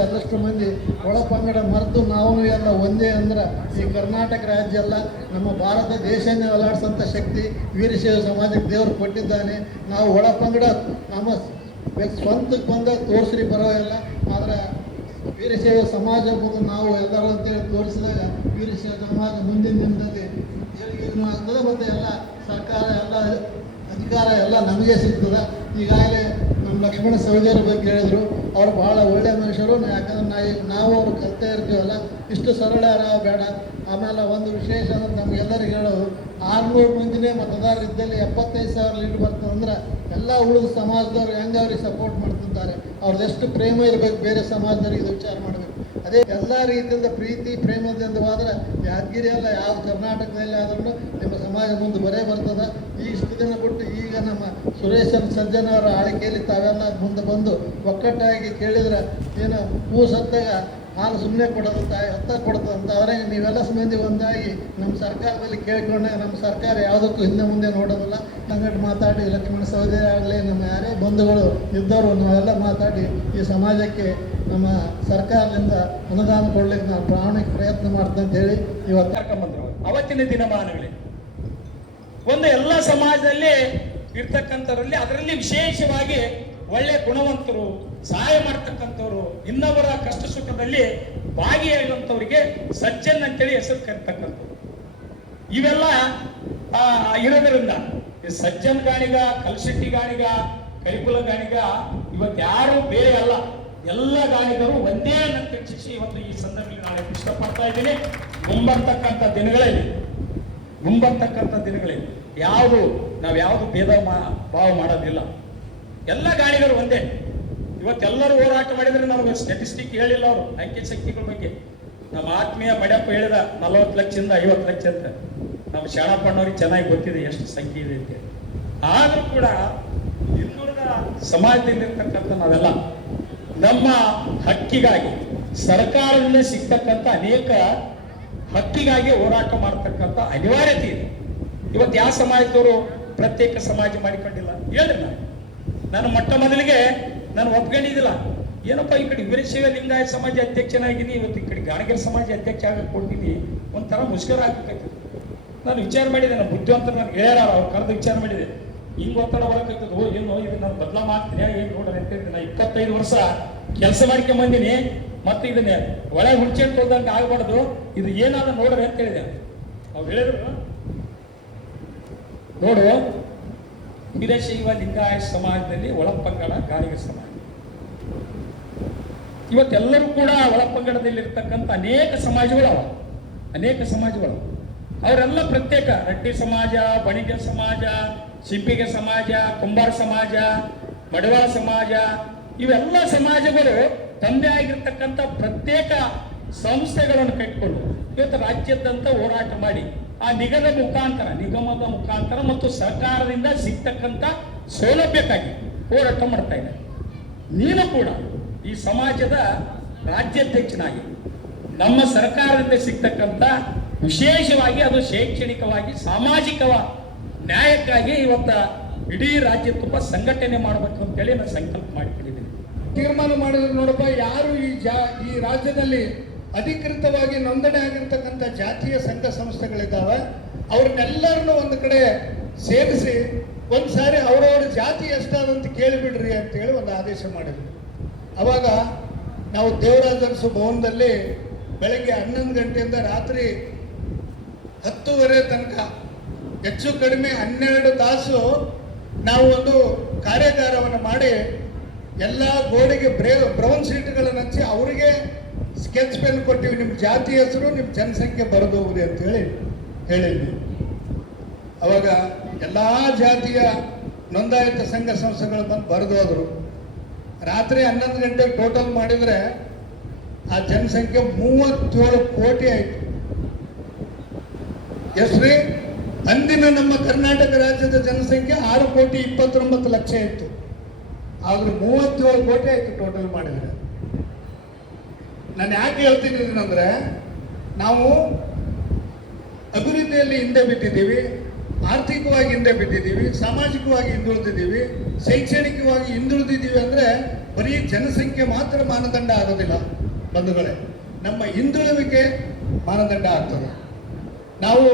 ಎಲ್ಲಷ್ಟು ಮಂದಿ ಒಳ ಪಂಗಡ ಮರೆತು ನಾವು ಎಲ್ಲ ಒಂದೇ ಅಂದ್ರೆ ಈ ಕರ್ನಾಟಕ ರಾಜ್ಯ ಅಲ್ಲ, ನಮ್ಮ ಭಾರತ ದೇಶನೇ ಅಲ್ಲಾಡಿಸೋಂಥ ಶಕ್ತಿ ವೀರಶೈವ ಸಮಾಜಕ್ಕೆ ದೇವರು ಕೊಟ್ಟಿದ್ದಾನೆ. ನಾವು ಒಳ ಪಂಗಡ ನಮ್ಮ ಸ್ವಂತಕ್ಕೆ ಬಂದಾಗ ತೋರಿಸ್ರಿ ಬರೋಲ್ಲ, ಆದರೆ ವೀರಶೈವ ಸಮಾಜ ಬಂದು ನಾವು ಎಲ್ಲರೂ ಅಂತೇಳಿ ತೋರಿಸಿದಾಗ ವೀರಶೈವ ಸಮಾಜ ಮುಂದಿನ ದಿನದಲ್ಲಿ ಏಳಿಗೆನೂ ಆಗ್ತದೆ ಮತ್ತು ಎಲ್ಲ ಸರ್ಕಾರ ಎಲ್ಲ ಅಧಿಕಾರ ಎಲ್ಲ ನಮಗೆ ಸಿಗ್ತದೆ. ಈಗಾಗಲೇ ನಮ್ಮ ಲಕ್ಷ್ಮಣ ಸಹೋದರ ಬಗ್ಗೆ ಹೇಳಿದರು, ಅವ್ರು ಭಾಳ ಒಳ್ಳೆಯ ಮನುಷ್ಯರು. ಯಾಕಂದ್ರೆ ನಾವು ಅವ್ರು ಕಲ್ತೇ ಇರ್ತೀವಲ್ಲ, ಇಷ್ಟು ಸರಳ ಬೇಡ. ಆಮೇಲೆ ಒಂದು ವಿಶೇಷ ಅಂದ್ರೆ ನಮಗೆಲ್ಲರಿಗೂ ಹೇಳೋದು, 600 ಮಂದಿನೇ ಮತದಾರರಿದ್ದಲ್ಲಿ 75,000 ಲೀಡ್ ಬರ್ತದಂದ್ರೆ ಎಲ್ಲ ಉಳಿದ ಸಮಾಜದವ್ರು ಹೆಂಗೆ ಅವ್ರಿಗೆ ಸಪೋರ್ಟ್ ಮಾಡ್ತಿದ್ದಾರೆ, ಅವ್ರದ್ದು ಎಷ್ಟು ಪ್ರೇಮ ಇರಬೇಕು ಬೇರೆ ಸಮಾಜದವ್ರಿಗೆ ಇದು ವಿಚಾರ ಮಾಡಬೇಕು. ಅದೇ ಎಲ್ಲ ರೀತಿಯಿಂದ ಪ್ರೀತಿ ಪ್ರೇಮದಿಂದ ಹೋದ್ರೆ ಯಾದಗಿರಿ ಎಲ್ಲ ಯಾವ ಕರ್ನಾಟಕದಲ್ಲಿ ಆದ್ರೂ ನಿಮ್ಮ ಸಮಾಜ ಮುಂದೆ ಬರೇ ಬರ್ತದೆ. ಇಷ್ಟು ದಿನ ಬಿಟ್ಟು ಈಗ ನಮ್ಮ ಸುರೇಶನ್ ಸಜ್ಜನವರ ಆಳ್ಕೆಯಲ್ಲಿ ತಾವೆಲ್ಲ ಮುಂದೆ ಬಂದು ಒಕ್ಕಟ್ಟಾಗಿ ಕೇಳಿದ್ರೆ ಏನು ಹೂ ಸತ್ತಾಗ ಹಾಲು ಸುಮ್ಮನೆ ಕೊಡೋದು, ತಾಯಿ ಹೊತ್ತ ಕೊಡ್ತದಂತ. ಅವರಾಗಿ ನೀವೆಲ್ಲ ಮಂದಿ ಒಂದಾಗಿ ನಮ್ಮ ಸರ್ಕಾರದಲ್ಲಿ ಕೇಳ್ಕೊಂಡಾಗ ನಮ್ಮ ಸರ್ಕಾರ ಯಾವುದಕ್ಕೂ ಹಿಂದೆ ಮುಂದೆ ನೋಡೋದಿಲ್ಲ. ಸಂಗಟ್ಟು ಮಾತಾಡಿ ಲಕ್ಷ್ಮಣ ಸಹೋದರಿ ಆಗಲಿ ನಮ್ಮ ಯಾರೇ ಬಂಧುಗಳು ಇದ್ದವರು ನಾವೆಲ್ಲ ಮಾತಾಡಿ ಈ ಸಮಾಜಕ್ಕೆ ನಮ್ಮ ಸರ್ಕಾರದಿಂದ ಅನುದಾನ ಕೊಡ್ಲಿಕ್ಕೆ ನಾವು ಪ್ರಾಮಾಣಿಕ ಪ್ರಯತ್ನ ಮಾಡ್ತಾ ಅಂತ ಹೇಳಿ ಇವತ್ತು ಕರ್ಕೊಂಡ್ಬಂದ್ರು. ಅವತ್ತಿನ ದಿನಮಾನಗಳಲ್ಲಿ ಒಂದು ಎಲ್ಲ ಸಮಾಜದಲ್ಲಿ ಇರ್ತಕ್ಕಂಥವರಲ್ಲಿ ಅದರಲ್ಲಿ ವಿಶೇಷವಾಗಿ ಒಳ್ಳೆ ಗುಣವಂತರು, ಸಹಾಯ ಮಾಡ್ತಕ್ಕಂಥವ್ರು, ಇನ್ನೊಬ್ಬರ ಕಷ್ಟ ಸುಖದಲ್ಲಿ ಭಾಗಿಯಾಗುವಂಥವ್ರಿಗೆ ಸಜ್ಜನ್ ಅಂತೇಳಿ ಹೆಸರು ಕರಿತಕ್ಕಂಥವ್ರು ಇವೆಲ್ಲ ಇರೋದ್ರಿಂದ ಸಜ್ಜನ್ ಗಾಣಿಗ, ಕಲ್ಶೆಟ್ಟಿ ಗಾಣಿಗ, ಕರಿಕುಲ ಗಾಣಿಗ ಇವತ್ತು ಯಾರು ಬೇರೆ ಅಲ್ಲ, ಎಲ್ಲ ಗಾಣಿಗರು ಒಂದೇ ಅಂತ ಶಿಕ್ಷೆ ಇವತ್ತು ಈ ಸಂದರ್ಭದಲ್ಲಿ ನಾನು ಇಷ್ಟಪಡ್ತಾ ಇದ್ದೀನಿ. ಮುಂಬರ್ತಕ್ಕಂಥ ದಿನಗಳಲ್ಲಿ ಯಾವುದು ಭೇದ ಭಾವ ಮಾಡೋದಿಲ್ಲ. ಎಲ್ಲ ಗಾಣಿಗರು ಒಂದೇ. ಇವತ್ತೆಲ್ಲರೂ ಹೋರಾಟ ಮಾಡಿದ್ರೆ ನಮಗೆ ಸ್ಟ್ಯಾಟಿಸ್ಟಿಕ್ ಹೇಳಿಲ್ಲ, ಅವರು ಅಂಕಿ ಸಂಖ್ಯೆಗಳ ಬಗ್ಗೆ. ನಮ್ಮ ಆತ್ಮೀಯ ಮಡ್ಯಪ್ಪ ಹೇಳಿದ 40 ಲಕ್ಷದಿಂದ 50 ಲಕ್ಷ ಅಂತ. ನಮ್ಮ ಶಾಣಪ್ಪಣ್ಣವ್ರಿಗೆ ಚೆನ್ನಾಗಿ ಗೊತ್ತಿದೆ ಎಷ್ಟು ಸಂಖ್ಯೆ ಇದೆ ಅಂತ. ಆದರೂ ಕೂಡ ಹಿಂದುಳಿದ ಸಮಾಜದಲ್ಲಿರ್ತಕ್ಕಂಥ ನಾವೆಲ್ಲ ನಮ್ಮ ಹಕ್ಕಿಗಾಗಿ ಸರ್ಕಾರದಿಂದ ಸಿಗ್ತಕ್ಕಂಥ ಅನೇಕ ಹಕ್ಕಿಗಾಗಿ ಹೋರಾಟ ಮಾಡ್ತಕ್ಕಂಥ ಅನಿವಾರ್ಯತೆ ಇದೆ. ಇವತ್ತು ಯಾವ ಸಮಾಜದವರು ಪ್ರತ್ಯೇಕ ಸಮಾಜ ಮಾಡಿಕೊಂಡಿಲ್ಲ ಹೇಳ್ರಿ. ನಾನು ಮೊಟ್ಟ ಮೊದಲಿಗೆ ನಾನು ಒಪ್ಕೊಂಡಿದ್ದಿಲ್ಲ, ಏನಪ್ಪ ಈ ಕಡೆ ವೀರಶೈವ ಲಿಂಗಾಯತ ಸಮಾಜ ಅಧ್ಯಕ್ಷನಾಗಿದ್ದೀನಿ, ಇವತ್ತು ಈ ಕಡೆ ಗಾಣಿಗರ ಸಮಾಜ ಅಧ್ಯಕ್ಷ ಆಗಕ್ಕೆ ಕೊಡ್ತೀನಿ, ಒಂಥರ ಮುಷ್ಕರ ಆಗ್ಬೇಕಾಯ್ತು. ನಾನು ವಿಚಾರ ಮಾಡಿದೆ, ನನ್ನ ಬುದ್ಧಿವಂತರ ನಾನು ಹೇಳ್ಯಾರ ಅವ್ರು ಕರೆದು ವಿಚಾರ ಮಾಡಿದೆ, ಹಿಂಗೆ ಒತ್ತಡ ಬರಕಾಗ್ತದೆ. ಏನೋ ಇದು ನಾನು ಬದಲಾ ಮಾಡ್ತೀನಿ ಏನು ನೋಡ್ರಿ ಅಂತ ಹೇಳಿದ್ರೆ, ನಾನು 25 ವರ್ಷ ಕೆಲಸ ಮಾಡ್ಕೊಂಡ್ ಬಂದೀನಿ, ಮತ್ತೆ ಇದನ್ನೇ ಒಳ್ಳೆ ಹುಡ್ಚೆಂಟ್ ಹೋದಂಗೆ ಆಗ್ಬಾರ್ದು, ಇದು ಏನಾದ್ರು ನೋಡ್ರಿ ಅಂತ ಹೇಳಿದೆ. ಅವ್ರು ಹೇಳಿದ್ರು, ನೋಡು ವೀರಶೈವ ಲಿಂಗಾಯತ ಸಮಾಜದಲ್ಲಿ ಒಳಪಂಗಡ ಗಾಣಿಗ ಸಮಾಜ, ಇವತ್ತೆಲ್ಲರೂ ಕೂಡ ಒಳಪಂಗಡದಲ್ಲಿರ್ತಕ್ಕಂಥ ಅನೇಕ ಸಮಾಜಗಳು ಅವರೆಲ್ಲ ಪ್ರತ್ಯೇಕ. ರೆಡ್ಡಿ ಸಮಾಜ, ಬಣಿಗ ಸಮಾಜ, ಸಿಂಪಿಗೆ ಸಮಾಜ, ಕುಂಬಾರ ಸಮಾಜ, ಮಡವಾಳ ಸಮಾಜ, ಇವೆಲ್ಲ ಸಮಾಜಗಳು ತಂದೆ ಆಗಿರ್ತಕ್ಕಂಥ ಪ್ರತ್ಯೇಕ ಸಂಸ್ಥೆಗಳನ್ನು ಕಟ್ಟಿಕೊಂಡು ಇವತ್ತು ರಾಜ್ಯದಂತ ಹೋರಾಟ ಮಾಡಿ ಆ ನಿಗಮದ ಮುಖಾಂತರ ಮತ್ತು ಸರ್ಕಾರದಿಂದ ಸಿಗ್ತಕ್ಕಂಥ ಸೌಲಭ್ಯಕ್ಕಾಗಿ ಹೋರಾಟ ಮಾಡ್ತಾ ಇದ್ದಾರೆ. ನೀನು ಕೂಡ ಈ ಸಮಾಜದ ರಾಜ್ಯಾಧ್ಯಕ್ಷನಾಗಿ ನಮ್ಮ ಸರ್ಕಾರದಿಂದ ಸಿಗ್ತಕ್ಕಂಥ ವಿಶೇಷವಾಗಿ ಅದು ಶೈಕ್ಷಣಿಕವಾಗಿ ಸಾಮಾಜಿಕ ನ್ಯಾಯಕ್ಕಾಗಿ ಇವತ್ತ ಇಡೀ ರಾಜ್ಯ ತುಂಬ ಸಂಘಟನೆ ಮಾಡಬೇಕು ಅಂತೇಳಿ ನಾನು ಸಂಕಲ್ಪ ಮಾಡಿಕೊಂಡಿದ್ದೀನಿ. ತೀರ್ಮಾನ ಮಾಡಿದ್ರು, ನೋಡಪ್ಪ, ಯಾರು ಈ ರಾಜ್ಯದಲ್ಲಿ ಅಧಿಕೃತವಾಗಿ ನೋಂದಣಿ ಆಗಿರ್ತಕ್ಕಂಥ ಜಾತಿಯ ಸಂಘ ಸಂಸ್ಥೆಗಳಿದ್ದಾವೆ ಅವ್ರನ್ನೆಲ್ಲರನ್ನು ಒಂದು ಕಡೆ ಸೇರಿಸಿ ಒಂದು ಸಾರಿ ಅವರವ್ರ ಜಾತಿ ಎಷ್ಟಾದಂತ ಕೇಳಿಬಿಡ್ರಿ ಅಂತೇಳಿ ಒಂದು ಆದೇಶ ಮಾಡಿದ್ರು. ಅವಾಗ ನಾವು ದೇವರಾಜ ಅರಸು ಭವನದಲ್ಲಿ ಬೆಳಗ್ಗೆ 11 ಗಂಟೆಯಿಂದ ರಾತ್ರಿ 10:30 ತನಕ ಹೆಚ್ಚು ಕಡಿಮೆ 12 ತಾಸು ನಾವು ಒಂದು ಕಾರ್ಯಾಗಾರವನ್ನು ಮಾಡಿ ಎಲ್ಲ ಗೋಡೆಗೆ ಬ್ರೌನ್ ಶೀಟ್ಗಳನ್ನು ಹಚ್ಚಿ ಅವರಿಗೆ ಸ್ಕೆಚ್ ಪೆನ್ ಕೊಟ್ಟಿವಿ, ನಿಮ್ಮ ಜಾತಿ ಹೆಸರು, ನಿಮ್ಮ ಜನಸಂಖ್ಯೆ ಬರೆದು ಹೋಗ್ರಿ ಅಂತೇಳಿ ಹೇಳಿದ್ವಿ. ಅವಾಗ ಎಲ್ಲ ಜಾತಿಯ ನೋಂದಾಯಿತ ಸಂಘ ಸಂಸ್ಥೆಗಳು ಬಂದು ಬರೆದು ಹೋದರು. ರಾತ್ರಿ 11 ಗಂಟೆಗೆ ಟೋಟಲ್ ಮಾಡಿದರೆ ಆ ಜನಸಂಖ್ಯೆ 37 ಕೋಟಿ ಆಯಿತು. ಎಷ್ಟ್ರಿ? ಅಂದಿನ ನಮ್ಮ ಕರ್ನಾಟಕ ರಾಜ್ಯದ ಜನಸಂಖ್ಯೆ 6,29,00,000 ಇತ್ತು. ಆದ್ರೆ 37 ಕೋಟಿ ಆಯಿತು ಟೋಟಲ್ ಮಾಡಿದರೆ. ನಾನು ಯಾಕೆ ಹೇಳ್ತೀನಿ ಇದನ್ನಂದ್ರೆ, ನಾವು ಅಭಿವೃದ್ಧಿಯಲ್ಲಿ ಹಿಂದೆ ಬಿಟ್ಟಿದ್ದೀವಿ, ಆರ್ಥಿಕವಾಗಿ ಹಿಂದೆ ಬಿದ್ದಿದ್ದೀವಿ, ಸಾಮಾಜಿಕವಾಗಿ ಹಿಂದುಳಿದಿದ್ದೀವಿ, ಶೈಕ್ಷಣಿಕವಾಗಿ ಹಿಂದುಳಿದಿದ್ದೀವಿ ಅಂದರೆ ಬರೀ ಜನಸಂಖ್ಯೆ ಮಾತ್ರ ಮಾನದಂಡ ಆಗೋದಿಲ್ಲ ಬಂಧುಗಳೇ, ನಮ್ಮ ಹಿಂದುಳುವಿಕೆ ಮಾನದಂಡ ಆಗ್ತದೆ. ನಾವು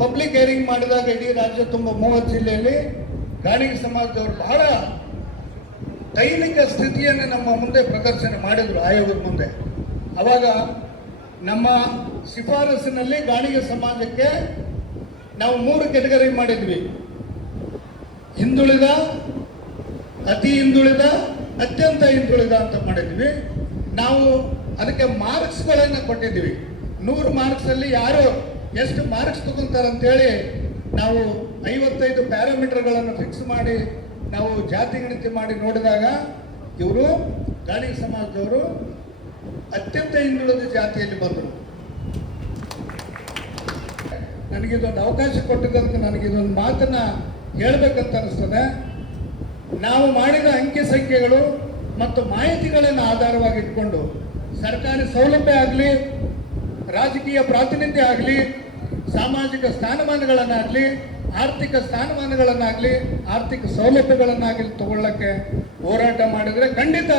ಪಬ್ಲಿಕ್ ಹಿಯರಿಂಗ್ ಮಾಡಿದಾಗ ಇಡೀ ರಾಜ್ಯ ತುಂಬ 30 ಜಿಲ್ಲೆಯಲ್ಲಿ ಗಾಣಿಗ ಸಮಾಜದವರು ಬಹಳ ದೈನಿಕ ಸ್ಥಿತಿಯನ್ನು ನಮ್ಮ ಮುಂದೆ ಪ್ರದರ್ಶನ ಮಾಡಿದರು ಆಯೋಗದ ಮುಂದೆ. ಅವಾಗ ನಮ್ಮ ಶಿಫಾರಸಿನಲ್ಲಿ ಗಾಣಿಗ ಸಮಾಜಕ್ಕೆ ನಾವು 3 ಕೆಟಗರಿ ಮಾಡಿದ್ವಿ: ಹಿಂದುಳಿದ, ಅತಿ ಹಿಂದುಳಿದ, ಅತ್ಯಂತ ಹಿಂದುಳಿದ ಅಂತ ಮಾಡಿದ್ವಿ. ನಾವು ಅದಕ್ಕೆ ಮಾರ್ಕ್ಸ್ಗಳನ್ನು ಕೊಟ್ಟಿದ್ವಿ. 100 ಮಾರ್ಕ್ಸಲ್ಲಿ ಯಾರು ಎಷ್ಟು ಮಾರ್ಕ್ಸ್ ತಗೊಂತಾರೆ ಅಂತೇಳಿ ನಾವು 55 ಪ್ಯಾರಾಮೀಟರ್ಗಳನ್ನು ಫಿಕ್ಸ್ ಮಾಡಿ ನಾವು ಜಾತಿ ಗಣತಿ ಮಾಡಿ ನೋಡಿದಾಗ ಇವರು ಗಾಣಿಗ ಸಮಾಜದವರು ಅತ್ಯಂತ ಹಿಂದುಳಿದ ಜಾತಿಯಲ್ಲಿ ಬಂದರು. ನನಗಿದೊಂದು ಅವಕಾಶ ಕೊಟ್ಟಿದ್ದಕ್ಕೆ ನನಗಿದೊಂದು ಮಾತನ್ನ ಹೇಳಬೇಕಂತ ಅನಿಸ್ತದೆ. ನಾವು ಮಾಡಿದ ಅಂಕಿ ಸಂಖ್ಯೆಗಳು ಮತ್ತು ಮಾಹಿತಿಗಳನ್ನು ಆಧಾರವಾಗಿ ಇಟ್ಕೊಂಡು ಸರ್ಕಾರಿ ಸೌಲಭ್ಯ ಆಗಲಿ, ರಾಜಕೀಯ ಪ್ರಾತಿನಿಧ್ಯ ಆಗಲಿ, ಸಾಮಾಜಿಕ ಸ್ಥಾನಮಾನಗಳನ್ನಾಗಲಿ, ಆರ್ಥಿಕ ಸ್ಥಾನಮಾನಗಳನ್ನಾಗಲಿ, ಆರ್ಥಿಕ ಸೌಲಭ್ಯಗಳನ್ನಾಗಲಿ ತಗೊಳ್ಳಕ್ಕೆ ಹೋರಾಟ ಮಾಡಿದರೆ ಖಂಡಿತ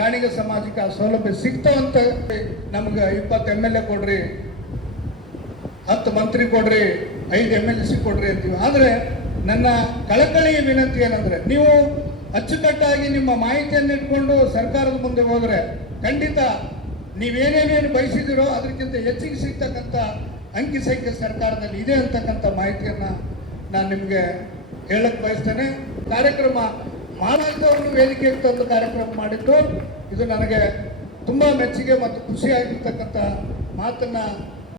ಗಾಣಿಗ ಸಮಾಜಕ್ಕೆ ಆ ಸೌಲಭ್ಯ ಸಿಗ್ತಾವಂತ. ನಮ್ಗೆ 20 MLA ಕೊಡ್ರಿ, 10 ಮಂತ್ರಿ ಕೊಡ್ರಿ, 5 MLC ಕೊಡ್ರಿ ಅಂತೀವಿ. ಆದರೆ ನನ್ನ ಕಳಕಳಿಯ ವಿನಂತಿ ಏನಂದ್ರೆ, ನೀವು ಅಚ್ಚುಕಟ್ಟಾಗಿ ನಿಮ್ಮ ಮಾಹಿತಿಯನ್ನು ಇಟ್ಕೊಂಡು ಸರ್ಕಾರದ ಮುಂದೆ ಹೋದರೆ ಖಂಡಿತ ನೀವೇನೇನೇನು ಬಯಸಿದಿರೋ ಅದಕ್ಕಿಂತ ಹೆಚ್ಚಿಗೆ ಸಿಗ್ತಕ್ಕಂಥ ಅಂಕಿ ಸಂಖ್ಯೆ ಸರ್ಕಾರದಲ್ಲಿ ಇದೆ ಅಂತಕ್ಕಂಥ ಮಾಹಿತಿಯನ್ನು ನಾನು ನಿಮಗೆ ಹೇಳಕ್ಕೆ ಬಯಸ್ತೇನೆ. ಕಾರ್ಯಕ್ರಮ ಮಹಾರಾಷ್ಟ್ರವನ್ನು ವೇದಿಕೆಗೆ ತಂದು ಕಾರ್ಯಕ್ರಮ ಮಾಡಿದ್ದು ಇದು ನನಗೆ ತುಂಬ ಮೆಚ್ಚುಗೆ ಮತ್ತು ಖುಷಿಯಾಗಿರ್ತಕ್ಕಂಥ ಮಾತನ್ನು